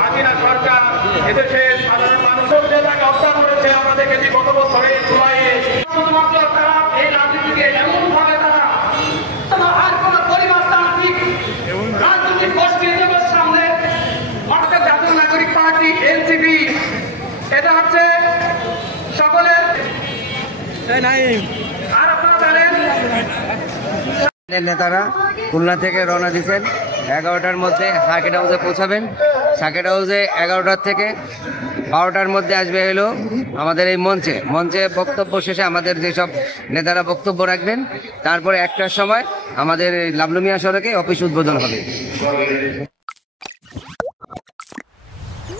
হাসিনা সরকার এদেশের সাধারণ মানুষের নেতাকে হত্যা করেছে আমাদেরকে গত বছরে জুলাইয়ে। শুধুমাত্র তারা এই রাজনীতিকে এমনভাবে তারা আর কোন পরিবারতান্ত্রিক রাজনৈতিক গোষ্ঠীর সামনে অর্থাৎ জাতীয় নাগরিক পার্টি এনসিপি এটা হচ্ছে সকলের। আর আপনারা জানেন নেতারা খুলনা থেকে রওনা দিচ্ছেন 11টার মধ্যে সার্কিট হাউসে পৌঁছাবেন। সার্কিট হাউসে 11টার থেকে 12টার মধ্যে আসবে হলো আমাদের এই মঞ্চে বক্তব্য শেষে আমাদের যেসব নেতারা বক্তব্য রাখবেন, তারপরে 1টার সময় আমাদের লাবলু মিয়া সড়কে অফিস উদ্বোধন হবে।